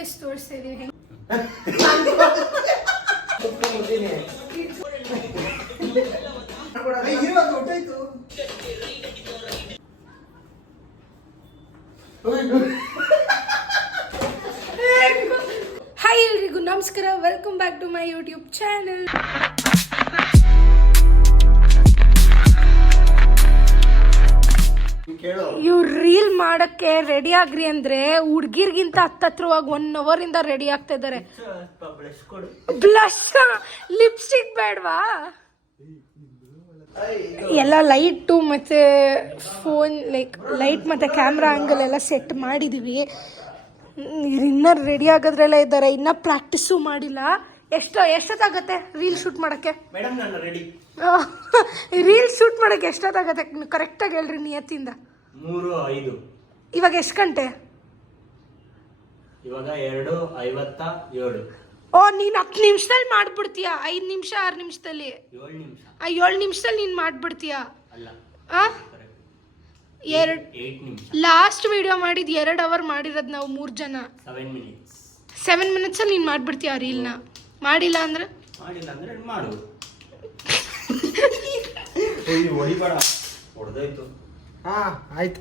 BTS ತೋರಿಸ್ತಾ ಇದೀವಿ ಹೆಂಗ್ ಹಾಯ್ ಎಲ್ರಿಗೂ ನಮಸ್ಕಾರ, welcome back to my YouTube channel. ಇವ್ರು ರೀಲ್ ಮಾಡಕ್ಕೆ ರೆಡಿ ಆಗ್ರಿ ಅಂದ್ರೆ ಹುಡ್ಗಿರ್ಗಿಂತ ಹತ್ತತ್ರವಾಗಿ 1 hour ಇಂದ ರೆಡಿ ಆಗ್ತಾ ಇದಾರೆ. ಬ್ಲಶ್, ಲಿಪ್ಸ್ಟಿಕ್ ಬೇಡವಾ? ಎಲ್ಲ ಲೈಟು ಮತ್ತೆ ಫೋನ್ ಲೈಟ್ ಮತ್ತೆ ಕ್ಯಾಮ್ರಾ ಆಂಗಲ್ ಎಲ್ಲ ಸೆಟ್ ಮಾಡಿದೀವಿ. ಇನ್ನ ರೆಡಿ ಆಗೋದ್ರೆಲ್ಲ ಇದ್ದಾರೆ, ಇನ್ನ ಪ್ರಾಕ್ಟೀಸು ಮಾಡಿಲ್ಲ. ಎಷ್ಟೊತ್ತಾಗತ್ತೆ ರೀಲ್ ಶೂಟ್ ಮಾಡಕ್ಕೆ? ರೀಲ್ ಶೂಟ್ ಮಾಡಕ್ಕೆ ಎಷ್ಟೊತ್ತಾಗತ್ತೆ ಕರೆಕ್ಟಾಗಿ ಹೇಳ್ರಿ ನಿಯತ್ತಿಂದ. 3:05. ಇವಾಗ ಎಷ್ಟು ಗಂಟೆ? ಇವಾಗ 2:57. ಓ, ನೀನ್ 10 ನಿಮಿಷದಲ್ಲಿ ಮಾಡ್ಬಿಡ್ತೀಯ? 5 ನಿಮಿಷ 6 ನಿಮಿಷದಲ್ಲಿ? 7 ನಿಮಿಷದಲ್ಲಿ ನೀನ್ ಮಾಡ್ಬಿಡ್ತೀಯ? ಲಾಸ್ಟ್ ವಿಡಿಯೋ ಮಾಡಿದ್ 2 hour ಮಾಡಿರೋದು ನಾವು 3 ಜನ. 7 ಮಿನಿಟ್ಸ್ ಅಲ್ಲಿ ನೀನ್ ಮಾಡ್ಬಿಡ್ತೀಯ ರೀಲ್ನ? ಮಾಡಿಲ್ಲ ಅಂದ್ರೆ ಮಾಡು. ಆಯ್ತು.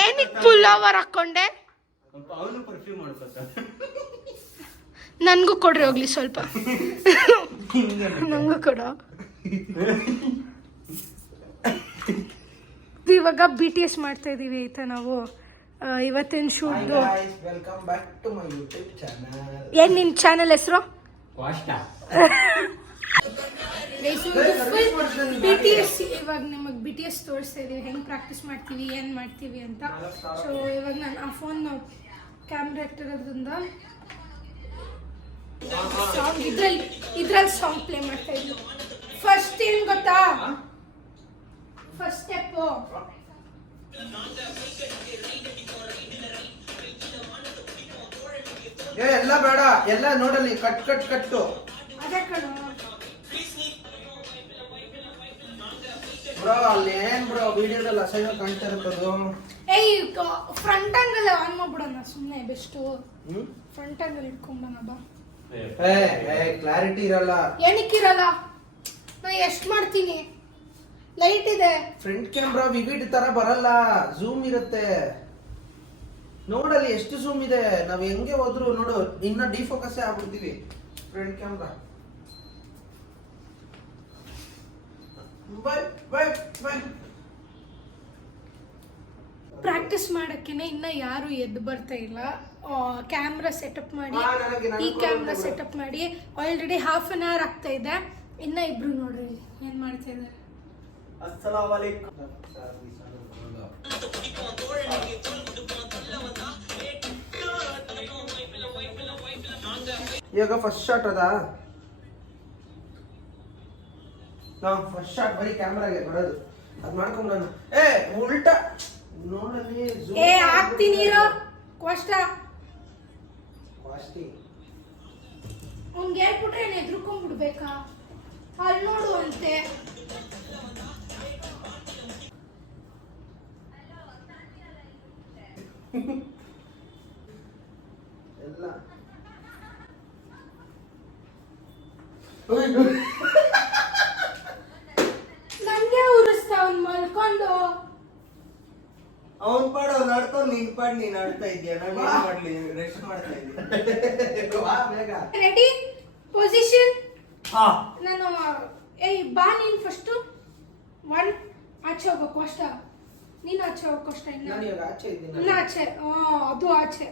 ಏನಿಕ್ ಫುಲ್ ಓವರ್ ಹಾಕೊಂಡೆ? ನನ್ಗೂ ಕೊಡ್ರಿ ಹೋಗ್ಲಿ ಸ್ವಲ್ಪ. ನಂಗೂ ಕೊಡ. ಇವಾಗ BTS ಮಾಡ್ತಾ ಇದೀವಿ ಆಯ್ತಾ ನಾವು. ಇವತ್ತಿನ shoot. Welcome back to my YouTube channel. ಏನ್ ನಿನ್ ಚಾನೆಲ್ ಹೆಸರು? BTS. ಇವಾಗ ನಮಗೆ BTS ತೋರಿಸ್ತಾ ಇದೀವಿ ಹೆಂಗ್ ಪ್ರಾಕ್ಟೀಸ್ ಮಾಡ್ತೀವಿ, ಏನ್ ಮಾಡ್ತೀವಿ ಅಂತ. ಸೊ ಇವಾಗ ನಾನು ಆ ಫೋನ್ ಕ್ಯಾಮ್ರಾ ಇಟ್ಟಿರೋದ್ರಿಂದ ಸಾಂಗ್ ಇದ್ರಲ್ಲಿ ಸಾಂಗ್ ಪ್ಲೇ ಮಾಡ್ತಾ ಇದ್ವಿ. ಫಸ್ಟ್ ಏನ್ ಗೊತ್ತಾ? ಫಸ್ಟ್ ಸ್ಟೆಪ್ ಎಲ್ಲ ಬೇಡ, ಎಲ್ಲ ನೋಡಲಿ. ಕಟ್ಟು ಅದೇ ಕಣೋ ಬ್ರೋ. ಅಲ್ಲಿ ಏನ್ ಬ್ರೋ ವಿಡಿಯೋದಲ್ಲಿ ಅಸಹ್ಯ ಕಾಣ್ತಾ ಇರ್ತದು. ಫ್ರಂಟ್ ಆಂಗಲ್ ಆನ್ ಮಾಡ್ಬಿಡೋಣ ಸುಮ್ಮನೆ. ಬೆಸ್ಟ್ ಫ್ರಂಟ್ ಆಂಗಲ್ ಇಟ್ಕೊಂಡ್ಬಣ ಬಾ. ಕ್ಲಾರಿಟಿ ಇರಲ್ಲ. ಏನಕ್ಕಿರಲ್ಲ? ನಾ ಎಷ್ಟು ಮಾಡ್ತೀನಿ. ಲೈಟ್ ಇದೆ. ಫ್ರಂಟ್ ಕ್ಯಾಮ್ರಾ ವಿವಿಡ್ ತರ ಬರಲ್ಲ, ಝೂಮ್ ಇರುತ್ತೆ. ನೋಡಲ್ಲಿ ಎಷ್ಟು ಝೂಮ್ ಇದೆ. ನಾವ್ ಹೆಂಗೆ ಹೋದ್ರು ನೋಡು ಇನ್ನ ಡಿಫೋಕಸ್ ಆಗ್ಬಿಡ್ತೀವಿ ಫ್ರಂಟ್ ಕ್ಯಾಮ್ರಾ. ಪ್ರಾಕ್ಟೀಸ್ ಮಾಡಕ್ಕೆನೆ ಇನ್ನ ಯಾರು ಎದ್ದು ಬರ್ತಾ ಇಲ್ಲ. ಕ್ಯಾಮ್ರಾ ಸೆಟಪ್ ಮಾಡಿ, ಈ ಕ್ಯಾಮ್ರಾ ಸೆಟಪ್ ಮಾಡಿ ಆಲ್ರೆಡಿ 1/2 hour ಆಗ್ತಾ ಇದೆ. ಇನ್ನ ಇಬ್ರು ನೋಡ್ರಿ ಏನ್ ಮಾಡ್ತಾ ಇದ್ದಾರೆ. ಅಸ್ಸಲಾಮು ಅಲೈಕುಂ. ಇವಾಗ ಫಸ್ಟ್ ಶಾಟ್ ಅದ. ಫಸ್ಟ್ ಶಾಟ್ ಬರೀ ಕ್ಯಾಮ್ರಾಗೆ ಬರೋದು. ಅದ್ ಮಾಡ್ಕೊಂಡ್ ನಾನು ಉಲ್ಟಾ ನೋಡಲ್ಲಿ ಆಗ್ತೀನಿ ಇರೋ ಕಷ್ಟ. ಅವ್ನ್ಗೆ ಹೇಳ್ಬಿಟ್ರೆ ಏನ್ ಎದ್ರುಕೊಂಡ್ಬಿಡ್ಬೇಕಾ? ಅಲ್ಲಿ ನೋಡು ಅಂತೆ. ಎಲ್ಲ ನಂಗೆ ಉರಿಸ್ತಾ ಅವ್ನ್ ಮಲ್ಕೊಂಡು. ಅವ್ನ್ ಪಾಡ್ ಅವ್ನು ಆಡ್ತಾವ್, ನೀನ್ ಪಾಡ್ ನೀನ್ ಆಡ್ತಾ ಇದೀಯ. ನಾನು ಏನ್ ಮಾಡ್ಲಿ? ರೆಸ್ಟ್ ಮಾಡ್ತಾ ಇದ್ದೀನಿ. Ready position. ಹಾ, ನಾನು ಬಾ. ನೀನ್ ಫಸ್ಟ್ 1 ಆಚೆ ಹೋಗ್ಬೇಕು ಅಷ್ಟ. ನೀನ್ ಆಚೆ ಹೋಗ್ಬೇಕು ಅಷ್ಟ. ಇನ್ನ ಆಚೆ. ಅದು ಆಚೆ.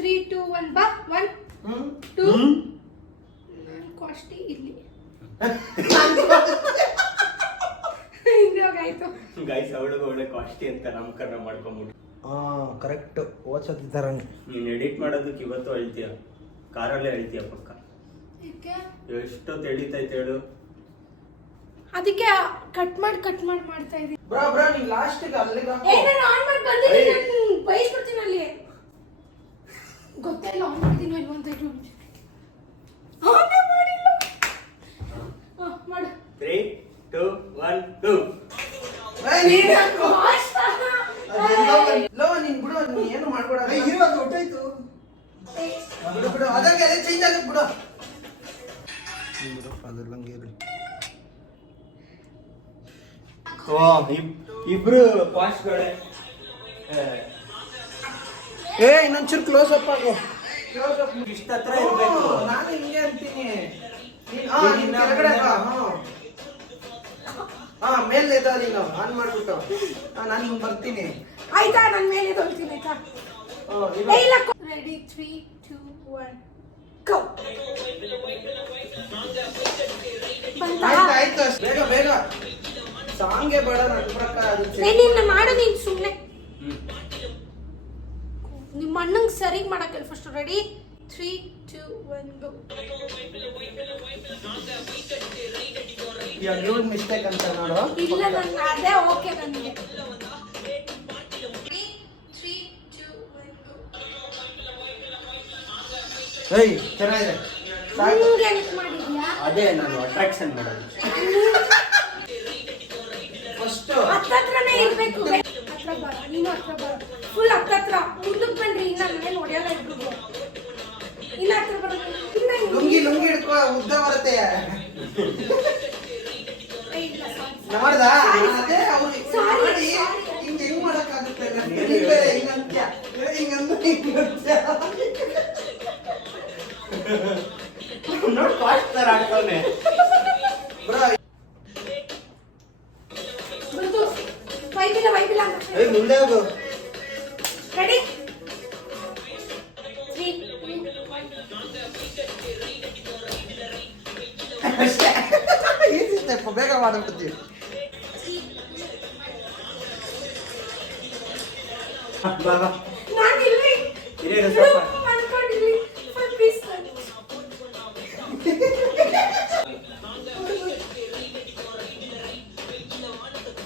3 2 1 ಬಾ. 1 2 ಅಷ್ಟೇ. ಇಲ್ಲಿ ಹಿಂಗಾಯ್ತು ಗೈಸ್. ಅವಳಿಗೆ ಒಳ್ಳೆ ಕಾಸ್ಟಿ ಅಂತ ನಾಮಕರಣ ಮಾಡ್ಕೊಂಡ್ಬಿಟ್ಟು. ಕರೆಕ್ಟ್. ಓದ್ಸತಿ ತರ ನೀನ್ ಎಡಿಟ್ ಮಾಡೋದಕ್ಕೆ ಇವತ್ತು ಹೇಳ್ತೀಯ, ಕಾರಲ್ಲೇ ಹೇಳ್ತೀಯ ಪಕ್ಕ. ಎಷ್ಟೊತ್ತು ಎಳಿತೈತೆ ಹೇಳು. ಅದಕ್ಕೆ ಕಟ್ ಮಾಡಿ ಮಾಡ್ತಾ ಇದೀನಿ. ಬ್ರೋ ನೀ ಲಾಸ್ಟ್ ಗೆ ಅಲ್ಲಿಗೆ ನಾನು ಆನ್ ಮಾಡಿ ಬಂದಿದ್ದೀನಿ. ನಾನು ಬೈಸ್ಬಿಡ್ತೀನಿ ಅಲ್ಲಿ. ಗೊತ್ತಿಲ್ಲ ಆನ್ ಮಾಡಿದೀನಿ ಇಲ್ವ ಅಂತ. ಆನ್ ಮಾಡಿಲ್ಲ. ಮಾಡು. 3 2 1 2. ಲೋ ನೀನ್ ಬಿಡು, ನೀ ಏನು ಮಾಡ್ಕೊಡ. ಹೊಟ್ಟಾಯ್ತು. ಬಿಡು ಬಿಡು ಅದಂಗೆ ಅದೇ ಚೇಂಜ್ ಆಗುತ್ತೆ ಬಿಡು ಅದೆಲ್ಲ ಹಂಗೆ ಇರಲಿ. ಇಬ್ರು ಪಾಸ್ಟ್ಗಳೇ. ಇನ್ನೊಂಚೂರು ಕ್ಲೋಸ್ ಅಪ್ ಆಗು. ಕ್ಲೋಸ್ ಅಪ್ ಇಷ್ಟ ಹತ್ರ ಇರ್ಬೇಕು. ನಾನು ಹಿಂಗೆ ಅಂತೀನಿ. ನೀನ್ ಕೆಳಗಡೆ ಬಾ. ಮೇಲೆ ಎದ್ದ ನೀನು ಆನ್ ಮಾಡ್ಬಿಟ್ಟು. ನಾನು ಹಿಂಗೆ ಬರ್ತೀನಿ. ಆಯ್ತಾ ನನ್ನ ಮೇಲೆ ತೊಳ್ತೀನಿ ಆಯ್ತಾ. ಇಲ್ಲ ರೆಡಿ 3 2 1 ಗೋ. ಆಯ್ತು ಬೇಗ ಬೇಗ. ಸಾಂಗೇ ಬೇಡ ನನ್ನ ಪ್ರಕಾರ. ನಿನ್ನ ಮಾಡು ನೀನು ಸುಮ್ಮನೆ. ನಿಮ್ಮ ಅಣ್ಣಂಗೆ ಸರಿಗೆ ಮಾಡಕ್ಕೆ ಫಸ್ಟ್. ರೆಡಿ 3 2 1 ಗೋ. ಇವಾಗ ಮಿಸ್ಟೇಕ್ ಅಂತ ನೋಡು. ಇಲ್ಲ ನನ್ನ ಅದೇ ಓಕೆ ನನಗೆ. ಏಯ್ ಚೆನ್ನಾಗಿದೆ. ಮಾಡಿದ್ಯಾ ಅದೇ ನಾನು ಅಟ್ರಾಕ್ಷನ್ ಮಾಡೋದು. ಫಸ್ಟ್ ಹತ್ರನೇ ಇರ್ಬೇಕು. ಹತ್ರ ಬರ ನೀನು ಹತ್ರ ಬರ. ಫುಲ್ ಹತ್ರ ಮುಂದಕ್ಕೆ ಬಂದ್ರಿ. ಇನ್ನ ಮನೇಲಿ ಹೊಡೆಯಲ್ಲ ಇಬ್ರು. ಇನ್ನ ಹತ್ರ ಬರ. ಲುಂಗಿ ಹಿಡ್ಕೊ ಉದ್ದ ಬರುತ್ತೆ. ನೋಡ್ದ ಅದೇ ಅವ್ರು ಮಾಡಿ ಹಿಂಗೆ ಹೆಂಗ್ ಮಾಡಕ್ಕಾಗುತ್ತೆ. ಹಿಂಗಂತ್ಯ ಹಿಂಗಂದ್ರೆ ಹಿಂಗಂತ್ಯ ನೋಡಿ ಫಾಸ್ಟ್ ತರ ಆಡ್ತಾನೆ. ವೈಬಿಲ್ಲ ಮುಂದೆ ಹೋಗು. ರೆಡಿ 3 ಈಸಿ ಸ್ಟೆಪ್ ಬೇಗ ಮಾಡ್ಬಿಡ್ತೀವಿ. ನಾನು ಇಲ್ಲಿ ಅನ್ಕೊಂಡಿದ್ವಿ ಫುಲ್ ಪೀಸ್.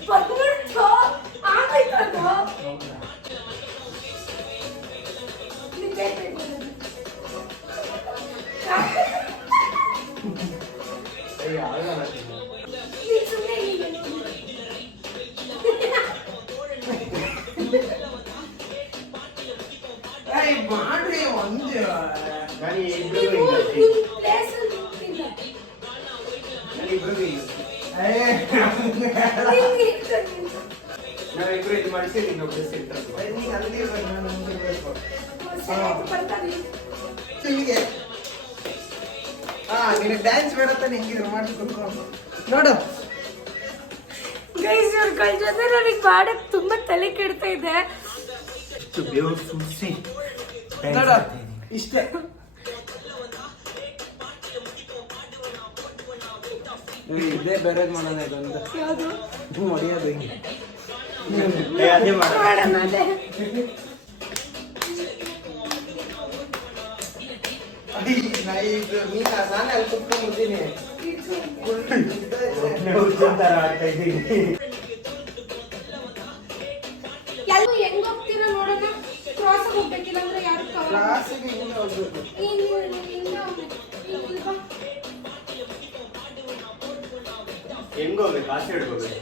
ಬಂದ್ಬಿಟ್ಟು ಆಗೋಯ್ತದು. ಮಾಡ್ರಿ ಒಂದು ನಾವಿಬ್ರು ಇದು ಮಾಡಿಸಿ ಇನ್ನೊಬ್ರು ಸಿಗ್ತಾರೆ. ಹೀಗೆ ನಿನಗೆ ಡ್ಯಾನ್ಸ್ ಬೇಡತ್ತ ಹಿಂಗಿದ್ರು ಮಾಡಿಸ್ಕೊಂಡು ನೋಡು. ಗೈಸ್ ಇವ್ರ ಕೈ ಜೊತೆ ನನಗೆ ಮಾಡಕ್ ತುಂಬಾ ತಲೆ ಕೆಡ್ತಾ ಇದೆ. ಬೇವು ಸುರಿಸಿ ನೋಡು ಇಷ್ಟೇ. ಇದೇ ಬೇರೆ ಮಾಡೋಣ ಇದೊಂದು ಯಾವುದು ಹೊಡಿಯೋದು ಹಿಂಗೆ. ಅದೇ ಮಾಡೋಣ ಅದೇ. ನಾನೇ ಅಲ್ಲಿ ಕುತ್ಕೊಂಡ್ಬಿಡ್ತೀನಿ. ಎಲ್ಲ ಹೆಂಗ್ ಹೋಗ್ತೀರಾ ನೋಡೋಣ. ಕ್ರಾಸ್ ಹೋಗ್ಬೇಕಿಲ್ಲ ಅಂದ್ರೆ ಯಾರು ಕ್ಲಾಸಿಗೆ ಹಿಂದೆ ಹೋಗ್ಬೇಕು. ಹೆಂಗೋಗ್ಬೇಕು ಆಸೆ ಹಿಡ್ಕೋಬೇಕು.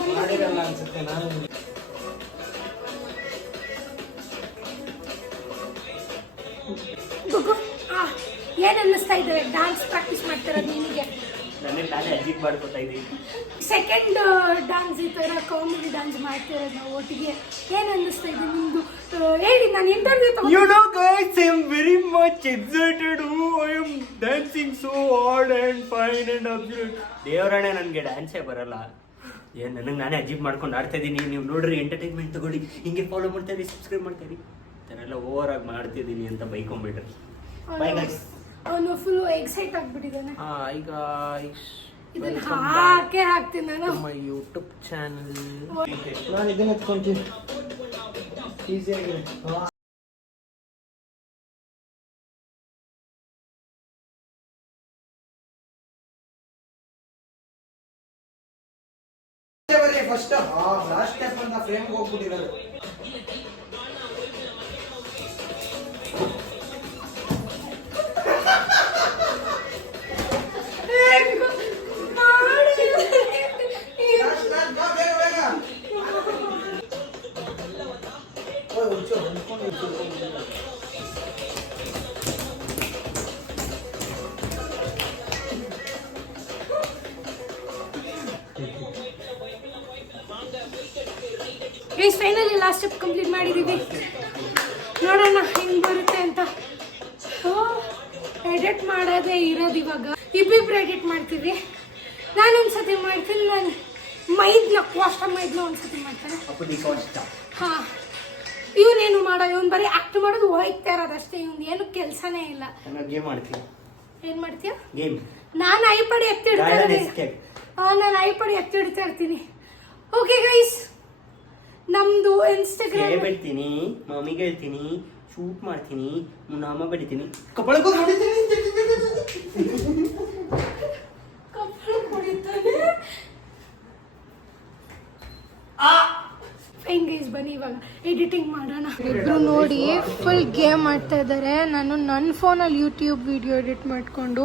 ಮಾಡಿರಲ್ಲ ಅನ್ಸುತ್ತೆ ನಾನು. ಏನ್ ಅನ್ನಿಸ್ತಾ ಇದೆ ಡಾನ್ಸ್ ಪ್ರಾಕ್ಟೀಸ್ ಮಾಡ್ತಿರೋದು ನಿನಗೆ? ನನಗೆ ನಾನೇ ಅಜ್ಜಿಗೆ ಮಾಡ್ಕೊತಾ ಇದ್ದೀನಿ. ಸೆಕೆಂಡ್ ಡಾನ್ಸ್ ಈ ಥರ ಕಾಮಿಡಿ ಡಾನ್ಸ್ ಮಾಡ್ತಿರೋದು ನಾವು ಒಟ್ಟಿಗೆ. ಏನು ಅನ್ನಿಸ್ತಾ ಇದೆ ನಿಮ್ದು? ಹೇಳಿ, ನಾನು interview You know guys, I am very much excited. I am dancing so hard and fine and absolute. ದೇವರಣ್ಣ ನನಗೆ ಡ್ಯಾನ್ಸೇ ಬರಲ್ಲ. ಏನು ನನಗೆ ನಾನೇ ಅಜ್ಜಿಗೆ ಮಾಡ್ಕೊಂಡು ಆಡ್ತಾ ಇದ್ದೀನಿ. ನೀವು ನೋಡ್ರಿ, ಎಂಟರ್ಟೈನ್ಮೆಂಟ್ ತಗೊಳ್ಳಿ, ಹಿಂಗೆ ಫಾಲೋ ಮಾಡ್ತಾ ಇರಿ, ಸಬ್ಸ್ಕ್ರೈಬ್ ಮಾಡ್ತಾ ಇರಿ. ಈ ಥರ ಎಲ್ಲ ಓವರ್ ಆಗಿ ಮಾಡ್ತಿದ್ದೀನಿ ಅಂತ ಬೈಕೊಂಡ್ಬಿಟ್ರಿ. Bye guys. ಅವನು ಫುಲ್ ಎಕ್ಸೈಟ್ ಆಗ್ಬಿಟ್ಟಿದ್ದಾನೆ. ಈಗ ಇದನ್ನ ಹಾಕೇ ಹಾಕ್ತೀನಿ ನಾನು. ನಮ್ಮ ಯೂಟ್ಯೂಬ್ ಚಾನಲ್ ನಾನು ಇದನ್ನ ಎತ್ಕೊಂತೀನಿ. ಈಸಿಯಾಗಿದೆ. ಫಸ್ಟ್ ಲಾಸ್ಟ್ ಸ್ಟೆಪ್ ಅಂತ ಫ್ರೇಮ್ ಹೋಗ್ಬಿಟ್ಟಿರೋದು. Guys finally last step complete ಮಾಡಿದ್ದೀವಿ. ನೋಡೋಣ ಹೆಂಗೆ ಬರುತ್ತೆ ಅಂತ. ಸೊ ಎಡಿಟ್ ಮಾಡೋದೇ ಇರೋದು ಇವಾಗ. ಇಬ್ಬಿಬ್ರು ಎಡಿಟ್ ಮಾಡ್ತೀವಿ. ನಾನು ಒಂದ್ಸತಿ ಮಾಡ್ತೀನಿ, ನಾನು ಮೈದ್ನ ಕೋಷ್ಟ ಮೈದ್ನ ಒಂದ್ಸತಿ ಮಾಡ್ತಾನೆ. ಹಾಂ, ಇವನೇನು ಮಾಡೋ, ಇವನು ಬರೀ ಆ್ಯಕ್ಟ್ ಮಾಡೋದು ಹೋಯ್ತಾ ಇರೋದು ಅಷ್ಟೇ. ಇವ್ನು ಏನು ಕೆಲಸನೇ ಇಲ್ಲ. ಗೇಮ್ ಮಾಡ್ತೀನಿ. ಏನು ಮಾಡ್ತೀಯ? ಗೇಮ್. ನಾನು ಐಪಡಿ ಎತ್ತಿಡ್ತಾ ಇರ್ತೀನಿ. ನಾನು ಐಪಡಿ ಎತ್ತಿಡ್ತಾ ಇರ್ತೀನಿ. ಓಕೆ ಗೈಸ್, ನಮ್ದು ಇನ್ಸ್ಟಾಗ್ರಾಮ್ ಹೇಳ್ತೀನಿ, ಮಮ್ಮಿಗೆ ಹೇಳ್ತೀನಿ, ಶೂಟ್ ಮಾಡ್ತೀನಿ, ಮುನ್ನಮ್ಮ ಬಡಿತೀನಿ, ಕಪ್ಪಳಕ್ಕೂ ನೋಡಿದ್ದೀನಿ. ಫೈನ್ ಗೈಸ್, ಬನ್ನಿ ಇವಾಗ ಎಡಿಟಿಂಗ್ ಮಾಡೋಣ. ಇಬ್ರು ನೋಡಿ ಫುಲ್ ಗೇಮ್ ಮಾಡ್ತಾ ಇದ್ದಾರೆ. ನಾನು ನನ್ನ ಫೋನಲ್ಲಿ ಯೂಟ್ಯೂಬ್ ವಿಡಿಯೋ ಎಡಿಟ್ ಮಾಡಿಕೊಂಡು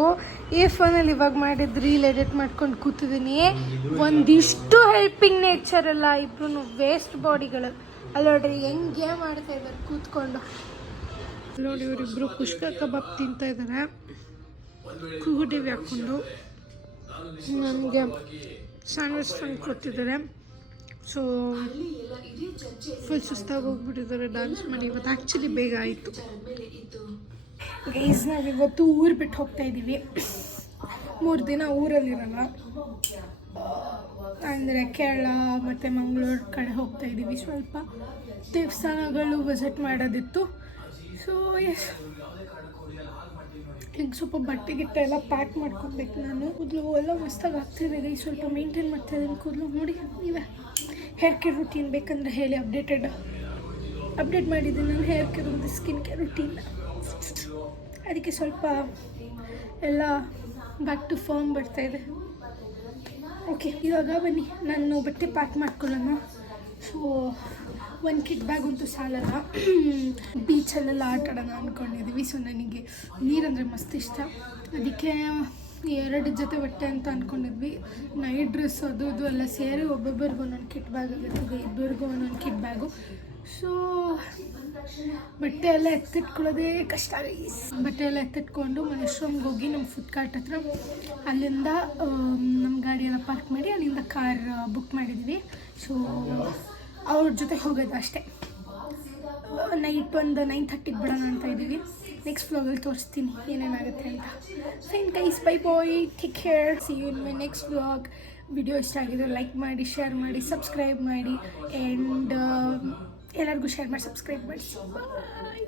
ಈ ಫೋನಲ್ಲಿ ಇವಾಗ ಮಾಡಿದ ರೀಲ್ ಎಡಿಟ್ ಮಾಡ್ಕೊಂಡು ಕೂತಿದ್ದೀನಿ. ಒಂದಿಷ್ಟು ಹೆಲ್ಪಿಂಗ್ ನೇಚರ್ ಎಲ್ಲ. ಇಬ್ರು ವೇಸ್ಟ್ ಬಾಡಿಗಳು. ಅಲ್ಲಿ ನೋಡ್ರಿ ಹೆಂಗೆ ಗೇಮ್ ಆಡ್ತಾ ಇದ್ದಾರೆ ಕೂತ್ಕೊಂಡು. ನೋಡಿ ಇವರಿಬ್ರು ಕುಷ್ಕ ಕಬಾಬ್ ತಿಂತಾ ಇದ್ದಾರೆ ಕೂಗು ಟಿವಿ ಹಾಕ್ಕೊಂಡು. ನನಗೆ ಸ್ಯಾಂಡ್ವಿಚ್ ತಂದು ಕೊಡ್ತಿದ್ದಾರೆ. ಸೊ ಫುಲ್ ಸುಸ್ತಾಗಿ ಹೋಗ್ಬಿಟ್ಟಿದ್ದಾರೆ ಡ್ಯಾನ್ಸ್ ಮಾಡಿ. ಇವತ್ತು ಆ್ಯಕ್ಚುಲಿ ಬೇಗ ಆಯಿತು ಗೈಸ್. ನಾವಿವತ್ತು ಊರು ಬಿಟ್ಟು ಹೋಗ್ತಾ ಇದ್ದೀವಿ. 3 ದಿನ ಊರಲ್ಲಿರಲ್ಲ, ಅಂದರೆ ಕೇರಳ ಮತ್ತು ಮಂಗಳೂರು ಕಡೆ ಹೋಗ್ತಾ ಇದ್ದೀವಿ. ಸ್ವಲ್ಪ ದೇವಸ್ಥಾನಗಳು ವಿಸಿಟ್ ಮಾಡೋದಿತ್ತು. ಸೊ ಎಸ್, ಈಗ ಸ್ವಲ್ಪ ಬಟ್ಟೆ ಗಿಟ್ಟೆ ಎಲ್ಲ ಪ್ಯಾಕ್ ಮಾಡ್ಕೊಬೇಕು. ನಾನು ಕೂದಲು ಎಲ್ಲ ಮಸ್ತಾಗಿ ಆಗ್ತಿದೆ. ಸ್ವಲ್ಪ ಮೇಂಟೈನ್ ಮಾಡ್ತಾ ಇದ್ದೀನಿ ಕೂದಲು. ನೋಡಿ ನೀವೇ ಹೇರ್ ಕೇರ್ ರುಟೀನ್ ಬೇಕಂದ್ರೆ ಹೇಳಿ. ಅಪ್ಡೇಟ್ ಮಾಡಿದ್ದೀನಿ ನಾನು ಹೇರ್ ಕೇರ್ ಒಂದು ಸ್ಕಿನ್ ಕೇರ್ ರುಟೀನ್. ಅದಕ್ಕೆ ಸ್ವಲ್ಪ ಎಲ್ಲ ಬ್ಯಾಕ್ ಟು ಫಾರ್ಮ್ ಬರ್ತಾಯಿದೆ. ಓಕೆ, ಇವಾಗ ಬನ್ನಿ ನಾನು ಬಟ್ಟೆ ಪ್ಯಾಕ್ ಮಾಡ್ಕೊಳ್ಳೋಣ. ಸೊ 1 ಕಿಟ್ ಬ್ಯಾಗ್ ಅಂತೂ ಸಾಲಲ್ಲ. ಬೀಚಲ್ಲೆಲ್ಲ ಆಟ ಆಡೋಣ ಅಂದ್ಕೊಂಡಿದ್ದೀವಿ. ಸೊ ನನಗೆ ನೀರಂದರೆ ಮಸ್ತ್ ಇಷ್ಟ. ಅದಕ್ಕೆ 2 ಜೊತೆ ಬಟ್ಟೆ ಅಂತ ಅಂದ್ಕೊಂಡಿದ್ವಿ. ನೈಟ್ ಡ್ರೆಸ್ ಅದು ಇದು ಎಲ್ಲ ಸೇರಿ ಒಬ್ಬೊಬ್ಬರಿಗೂ ಒಂದೊಂದು ಕಿಟ್ ಬ್ಯಾಗ್ ಆಗುತ್ತೆ. ಇಬ್ಬರಿಗೂ ಒಂದೊಂದು ಕಿಟ್ ಬ್ಯಾಗು. ಸೊ ಬಟ್ಟೆ ಎಲ್ಲ ಎತ್ತಿಟ್ಕೊಳ್ಳೋದೇ ಕಷ್ಟ ಗೈಸ್. ಬಟ್ಟೆ ಎಲ್ಲ ಎತ್ತಿಟ್ಕೊಂಡು ಮಲೇಶ್ವರಂಗೆ ಹೋಗಿ ನಮ್ಮ ಫುಡ್ಕಾರ್ಟ್ ಹತ್ರ ಅಲ್ಲಿಂದ ನಮ್ಮ ಗಾಡಿಯೆಲ್ಲ ಪಾರ್ಕ್ ಮಾಡಿ ಅಲ್ಲಿಂದ ಕಾರ್ ಬುಕ್ ಮಾಡಿದ್ವಿ. ಸೊ ಅವ್ರ ಜೊತೆ ಹೋಗೋದು ಅಷ್ಟೇ. ನೈಟ್ ಒಂದು 9:30ಗೆ ಬಿಡೋಣ ಅಂತ ಇದ್ದೀವಿ. ನೆಕ್ಸ್ಟ್ ವ್ಲಾಗಲ್ಲಿ ತೋರಿಸ್ತೀನಿ ಏನೇನಾಗುತ್ತೆ ಅಂತ. Fine guys, bye bye, take care, see you in my next vlog. Video ಇಷ್ಟ ಆಗಿದ್ರೆ ಲೈಕ್ ಮಾಡಿ, ಶೇರ್ ಮಾಡಿ, ಸಬ್ಸ್ಕ್ರೈಬ್ ಮಾಡಿ. ಆ್ಯಂಡ್ ಎಲ್ಲರಿಗೂ ಶೇರ್ ಮಾಡಿ, ಸಬ್ಸ್ಕ್ರೈಬ್ ಮಾಡಿ. ಬಾಯ್.